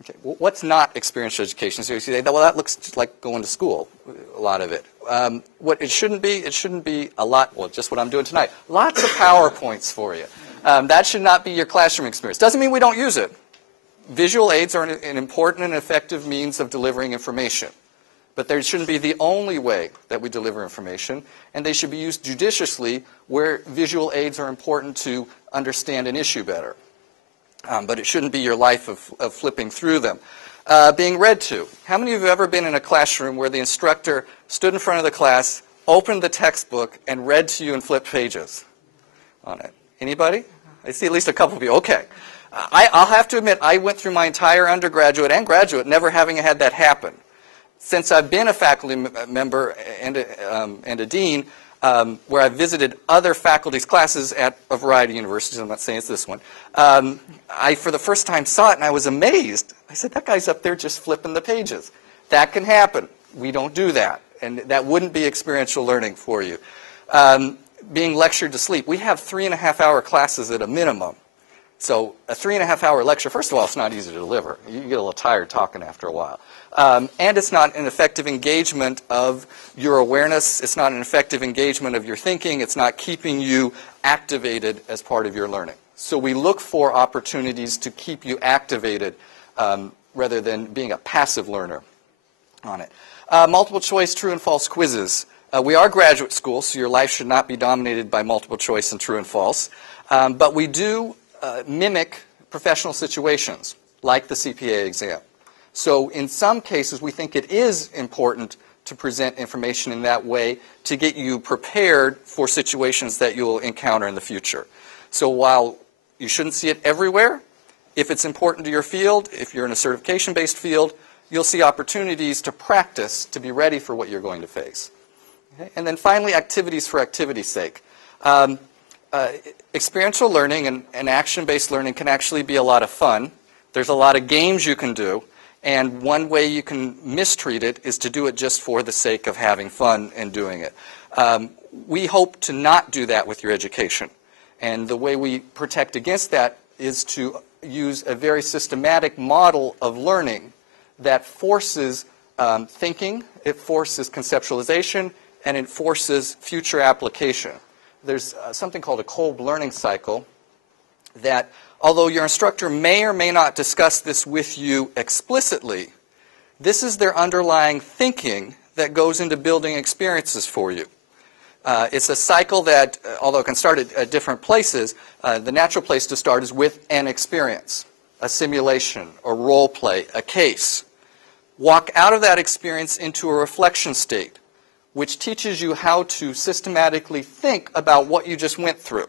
Okay. Well, what's not experiential education? So you say, well, that looks just like going to school, a lot of it. What it shouldn't be a lot, well, just what I'm doing tonight. Lots of PowerPoints for you. That should not be your classroom experience. Doesn't mean we don't use it. Visual aids are an important and effective means of delivering information. But they shouldn't be the only way that we deliver information, and they should be used judiciously where visual aids are important to understand an issue better. But it shouldn't be your life of flipping through them. Being read to. How many of you have ever been in a classroom where the instructor stood in front of the class, opened the textbook, and read to you and flipped pages on it? Anybody? I see at least a couple of you. Okay. I'll have to admit, I went through my entire undergraduate and graduate never having had that happen. Since I've been a faculty member and a dean, where I've visited other faculty's classes at a variety of universities, I'm not saying it's this one, I, for the first time, saw it and I was amazed. I said, that guy's up there just flipping the pages. That can happen. We don't do that. And that wouldn't be experiential learning for you. Being lectured to sleep. We have 3.5-hour classes at a minimum. So a 3.5-hour lecture, first of all, it's not easy to deliver. You get a little tired talking after a while. And it's not an effective engagement of your awareness. It's not an effective engagement of your thinking. It's not keeping you activated as part of your learning. So we look for opportunities to keep you activated rather than being a passive learner on it. Multiple choice, true and false quizzes. We are graduate school, so your life should not be dominated by multiple choice and true and false. But we do mimic professional situations, like the CPA exam. So in some cases, we think it is important to present information in that way to get you prepared for situations that you'll encounter in the future. So while you shouldn't see it everywhere, if it's important to your field, if you're in a certification-based field, you'll see opportunities to practice to be ready for what you're going to face. Okay? And then finally, activities for activity's sake. Experiential learning and action-based learning can actually be a lot of fun. There's a lot of games you can do, and one way you can mistreat it is to do it just for the sake of having fun and doing it. We hope to not do that with your education, and the way we protect against that is to use a very systematic model of learning that forces thinking, it forces conceptualization, and it forces future application. There's something called a Kolb learning cycle that, although your instructor may or may not discuss this with you explicitly, this is their underlying thinking that goes into building experiences for you. It's a cycle that, although it can start at different places, the natural place to start is with an experience, a simulation, a role play, a case. Walk out of that experience into a reflection state, which teaches you how to systematically think about what you just went through.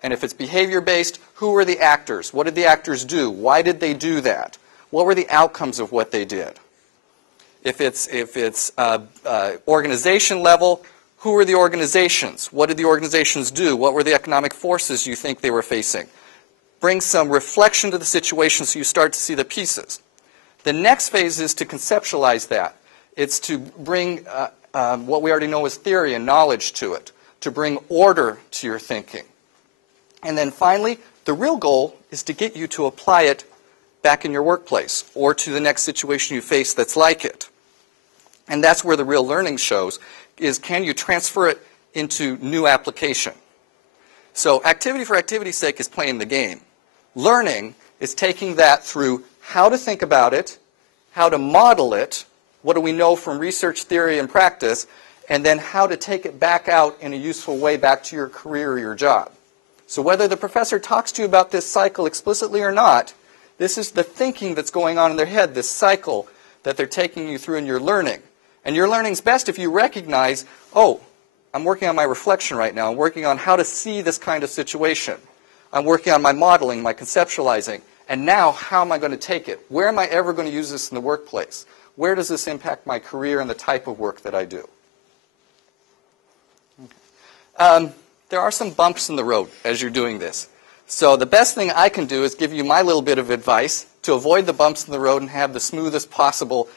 And if it's behavior-based, who were the actors? What did the actors do? Why did they do that? What were the outcomes of what they did? If it's organization level, who were the organizations? What did the organizations do? What were the economic forces you think they were facing? Bring some reflection to the situation so you start to see the pieces. The next phase is to conceptualize that. It's to bring what we already know as theory and knowledge to it, to bring order to your thinking. And then finally, the real goal is to get you to apply it back in your workplace or to the next situation you face that's like it. And that's where the real learning shows, is can you transfer it into new application? So activity for activity's sake is playing the game. Learning is taking that through how to think about it, how to model it, what do we know from research, theory, and practice, and then how to take it back out in a useful way back to your career or your job. So whether the professor talks to you about this cycle explicitly or not, this is the thinking that's going on in their head, this cycle that they're taking you through in your learning. And your learning's best if you recognize, oh, I'm working on my reflection right now. I'm working on how to see this kind of situation. I'm working on my modeling, my conceptualizing. And now, how am I going to take it? Where am I ever going to use this in the workplace? Where does this impact my career and the type of work that I do? Okay. There are some bumps in the road as you're doing this. So the best thing I can do is give you my little bit of advice to avoid the bumps in the road and have the smoothest possible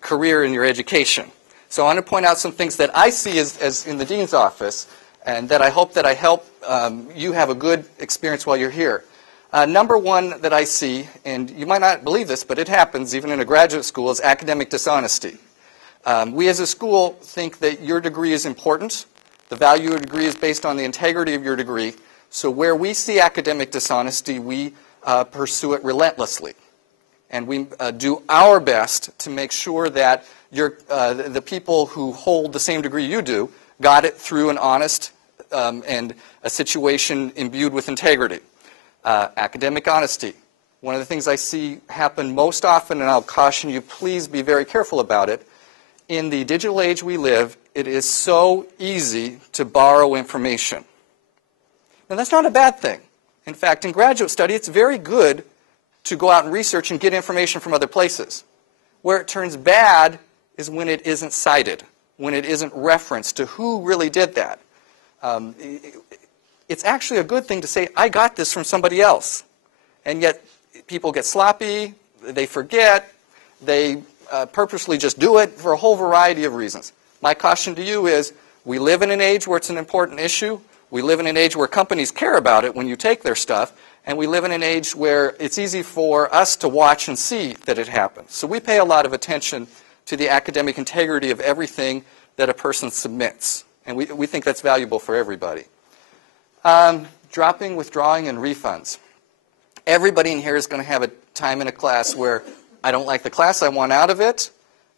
career in your education. So I want to point out some things that I see as in the dean's office, and that I hope that I help you have a good experience while you're here. Number one that I see, and you might not believe this, but it happens even in a graduate school, is academic dishonesty. We as a school think that your degree is important. The value of your degree is based on the integrity of your degree. So where we see academic dishonesty, we pursue it relentlessly. And we do our best to make sure that the people who hold the same degree you do got it through an honest and a situation imbued with integrity. Academic honesty. One of the things I see happen most often, and I'll caution you, please be very careful about it. In the digital age we live, it is so easy to borrow information. Now, that's not a bad thing. In fact, in graduate study, it's very good to go out and research and get information from other places. Where it turns bad is when it isn't cited, when it isn't referenced to who really did that. It's actually a good thing to say, I got this from somebody else. And yet, people get sloppy, they forget, they purposely just do it for a whole variety of reasons. My caution to you is, we live in an age where it's an important issue. We live in an age where companies care about it when you take their stuff. And we live in an age where it's easy for us to watch and see that it happens. So we pay a lot of attention to the academic integrity of everything that a person submits. And we think that's valuable for everybody. Dropping, withdrawing, and refunds. Everybody in here is going to have a time in a class where I don't like the class, I want out of it.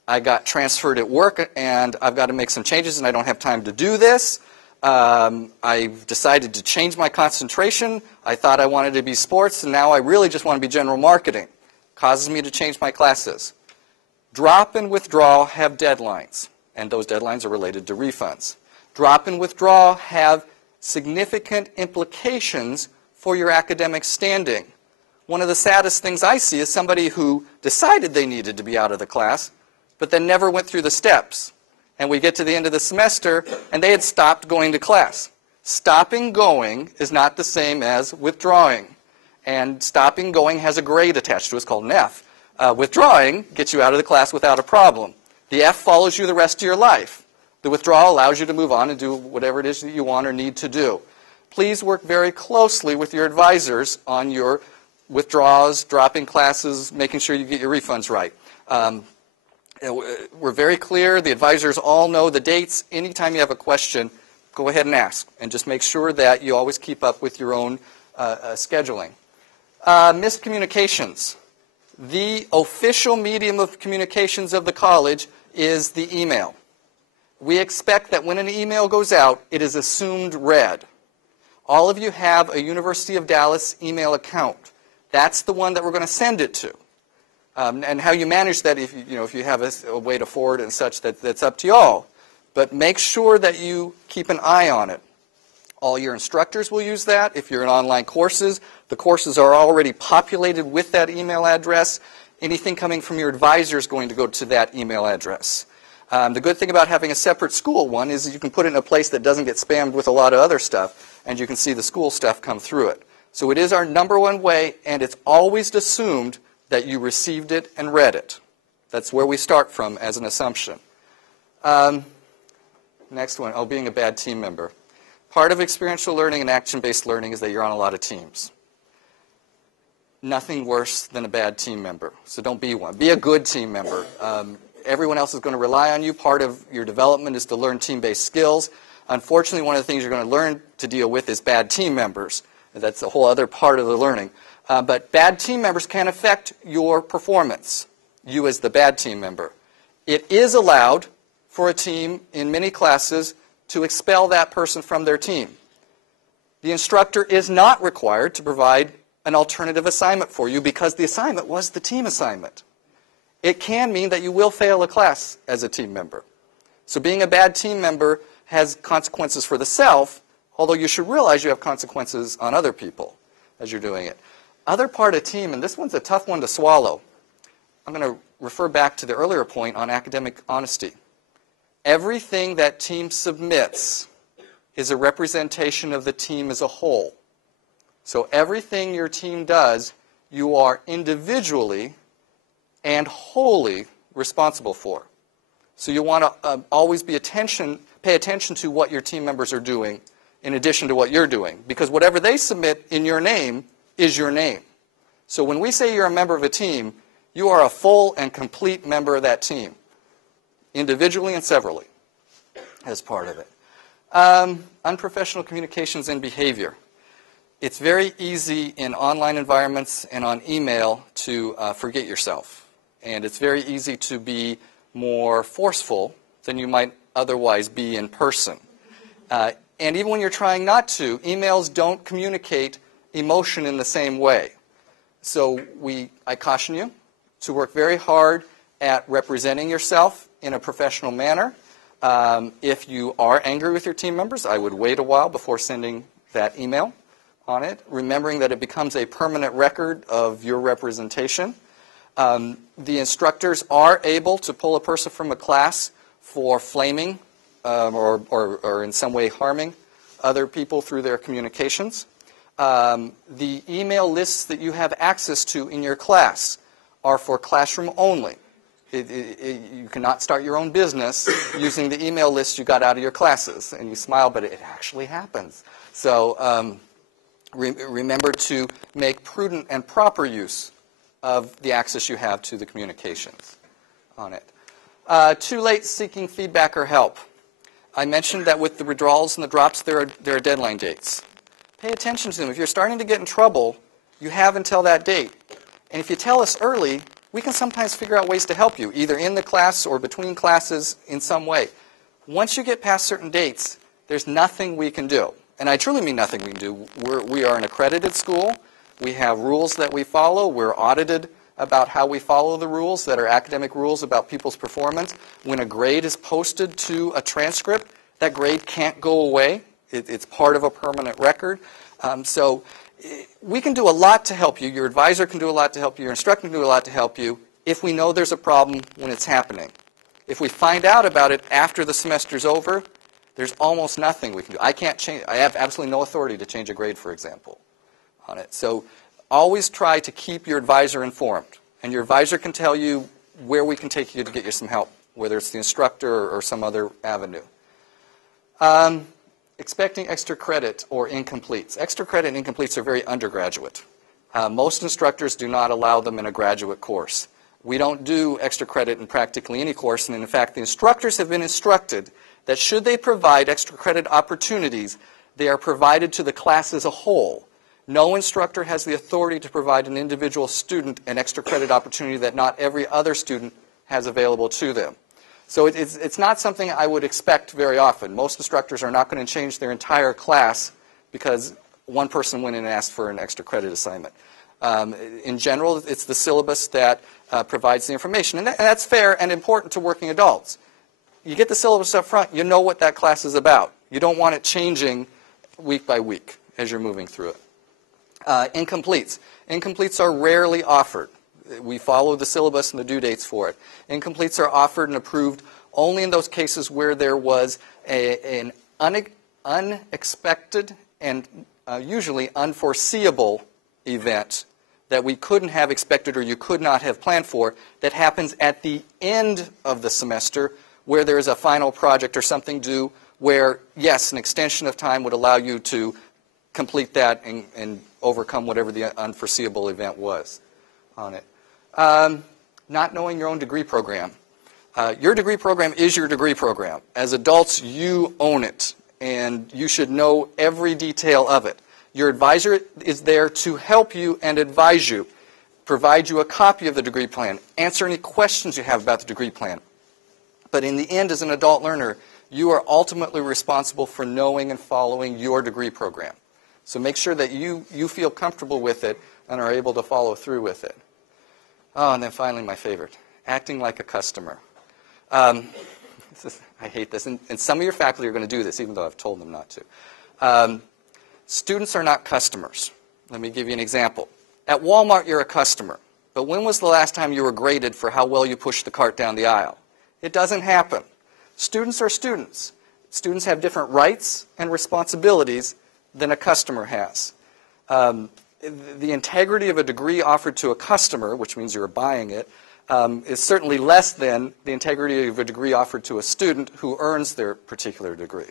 I got transferred at work and I've got to make some changes and I don't have time to do this. I've decided to change my concentration. I thought I wanted to be sports, and now I really just want to be general marketing. Causes me to change my classes. Drop and withdraw have deadlines, and those deadlines are related to refunds. Drop and withdraw have significant implications for your academic standing. One of the saddest things I see is somebody who decided they needed to be out of the class, but then never went through the steps. And we get to the end of the semester, and they had stopped going to class. Stopping going is not the same as withdrawing. And stopping going has a grade attached to it. It's called an F. Withdrawing gets you out of the class without a problem. The F follows you the rest of your life. The withdrawal allows you to move on and do whatever it is that you want or need to do. Please work very closely with your advisors on your withdrawals, dropping classes, making sure you get your refunds right. We're very clear. The advisors all know the dates. Anytime you have a question, go ahead and ask. And just make sure that you always keep up with your own scheduling. Miscommunications. The official medium of communications of the college is the email. We expect that when an email goes out, it is assumed read. All of you have a University of Dallas email account. That's the one that we're going to send it to. And how you manage that, if you have a way to forward and such, that's up to you all. But make sure that you keep an eye on it. All your instructors will use that. If you're in online courses, the courses are already populated with that email address. Anything coming from your advisor is going to go to that email address. The good thing about having a separate school one is you can put it in a place that doesn't get spammed with a lot of other stuff, and you can see the school stuff come through it. So it is our number one way, and it's always assumed that you received it and read it. That's where we start from as an assumption. Next one, being a bad team member. Part of experiential learning and action-based learning is that you're on a lot of teams. Nothing worse than a bad team member, so don't be one. Be a good team member. Everyone else is going to rely on you. Part of your development is to learn team-based skills. Unfortunately, one of the things you're going to learn to deal with is bad team members. That's a whole other part of the learning. But bad team members can affect your performance, you as the bad team member. It is allowed for a team in many classes to expel that person from their team. The instructor is not required to provide an alternative assignment for you because the assignment was the team assignment. It can mean that you will fail a class as a team member. So being a bad team member has consequences for the self, although you should realize you have consequences on other people as you're doing it. Other part of team, and this one's a tough one to swallow. I'm going to refer back to the earlier point on academic honesty. Everything that team submits is a representation of the team as a whole. So everything your team does, you are individually and wholly responsible for. So you want to always pay attention to what your team members are doing in addition to what you're doing. Because whatever they submit in your name is your name. So when we say you're a member of a team, you are a full and complete member of that team, individually and severally, as part of it. Unprofessional communications and behavior. It's very easy in online environments and on email to forget yourself. And it's very easy to be more forceful than you might otherwise be in person. And even when you're trying not to, emails don't communicate emotion in the same way. So I caution you to work very hard at representing yourself in a professional manner. If you are angry with your team members, I would wait a while before sending that email on it, remembering that it becomes a permanent record of your representation. The instructors are able to pull a person from a class for flaming or in some way harming other people through their communications. The email lists that you have access to in your class are for classroom only. You cannot start your own business using the email list you got out of your classes. And you smile, but it actually happens. So remember to make prudent and proper use of the access you have to the communications on it. Too late seeking feedback or help. I mentioned that with the withdrawals and the drops, there are deadline dates. Pay attention to them. If you're starting to get in trouble, you have until that date. And if you tell us early, we can sometimes figure out ways to help you, either in the class or between classes in some way. Once you get past certain dates, there's nothing we can do. And I truly mean nothing we can do. We are an accredited school. We have rules that we follow. We're audited about how we follow the rules that are academic rules about people's performance. When a grade is posted to a transcript, that grade can't go away. It's part of a permanent record. So we can do a lot to help you. Your advisor can do a lot to help you. Your instructor can do a lot to help you if we know there's a problem when it's happening. If we find out about it after the semester's over, there's almost nothing we can do. I can't change. I have absolutely no authority to change a grade, for example, on it. So always try to keep your advisor informed. And your advisor can tell you where we can take you to get you some help, whether it's the instructor or some other avenue. Expecting extra credit or incompletes. Extra credit and incompletes are very undergraduate. Most instructors do not allow them in a graduate course. We don't do extra credit in practically any course, and in fact, the instructors have been instructed that should they provide extra credit opportunities, they are provided to the class as a whole. No instructor has the authority to provide an individual student an extra credit opportunity that not every other student has available to them. So it's not something I would expect very often. Most instructors are not going to change their entire class because one person went in and asked for an extra credit assignment. In general, it's the syllabus that provides the information. And that's fair and important to working adults. You get the syllabus up front, you know what that class is about. You don't want it changing week by week as you're moving through it. Incompletes. Incompletes are rarely offered. We follow the syllabus and the due dates for it. Incompletes are offered and approved only in those cases where there was an unexpected and usually unforeseeable event that we couldn't have expected or you could not have planned for that happens at the end of the semester where there is a final project or something due where, yes, an extension of time would allow you to complete that and overcome whatever the unforeseeable event was on it. Not knowing your own degree program. Your degree program is your degree program. As adults, you own it, and you should know every detail of it. Your advisor is there to help you and advise you, provide you a copy of the degree plan, answer any questions you have about the degree plan. But in the end, as an adult learner, you are ultimately responsible for knowing and following your degree program. So make sure that you feel comfortable with it and are able to follow through with it. Oh, and then finally my favorite, acting like a customer. I hate this, and some of your faculty are going to do this, even though I've told them not to. Students are not customers. Let me give you an example. At Walmart, you're a customer. But when was the last time you were graded for how well you pushed the cart down the aisle? It doesn't happen. Students are students. Students have different rights and responsibilities than a customer has. The integrity of a degree offered to a customer, which means you're buying it, is certainly less than the integrity of a degree offered to a student who earns their particular degree.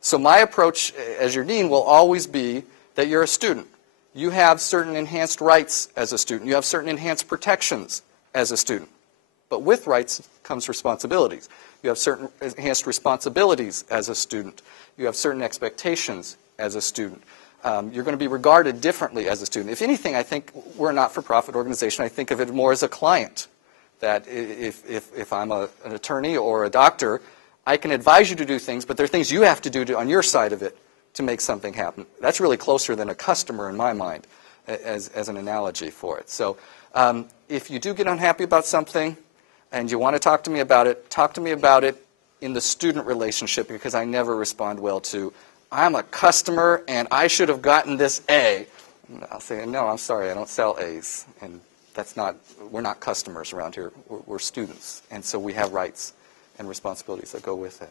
So my approach as your dean will always be that you're a student. You have certain enhanced rights as a student. You have certain enhanced protections as a student. But with rights comes responsibilities. You have certain enhanced responsibilities as a student. You have certain expectations as a student. You're going to be regarded differently as a student. If anything, I think we're a not-for-profit organization. I think of it more as a client, that if I'm an attorney or a doctor, I can advise you to do things, but there are things you have to do on your side of it to make something happen. That's really closer than a customer in my mind as an analogy for it. So if you do get unhappy about something and you want to talk to me about it in the student relationship, because I never respond well to, I'm a customer and I should have gotten this A. I'll say, no, I'm sorry, I don't sell A's. And we're not customers around here, we're students. And so we have rights and responsibilities that go with it.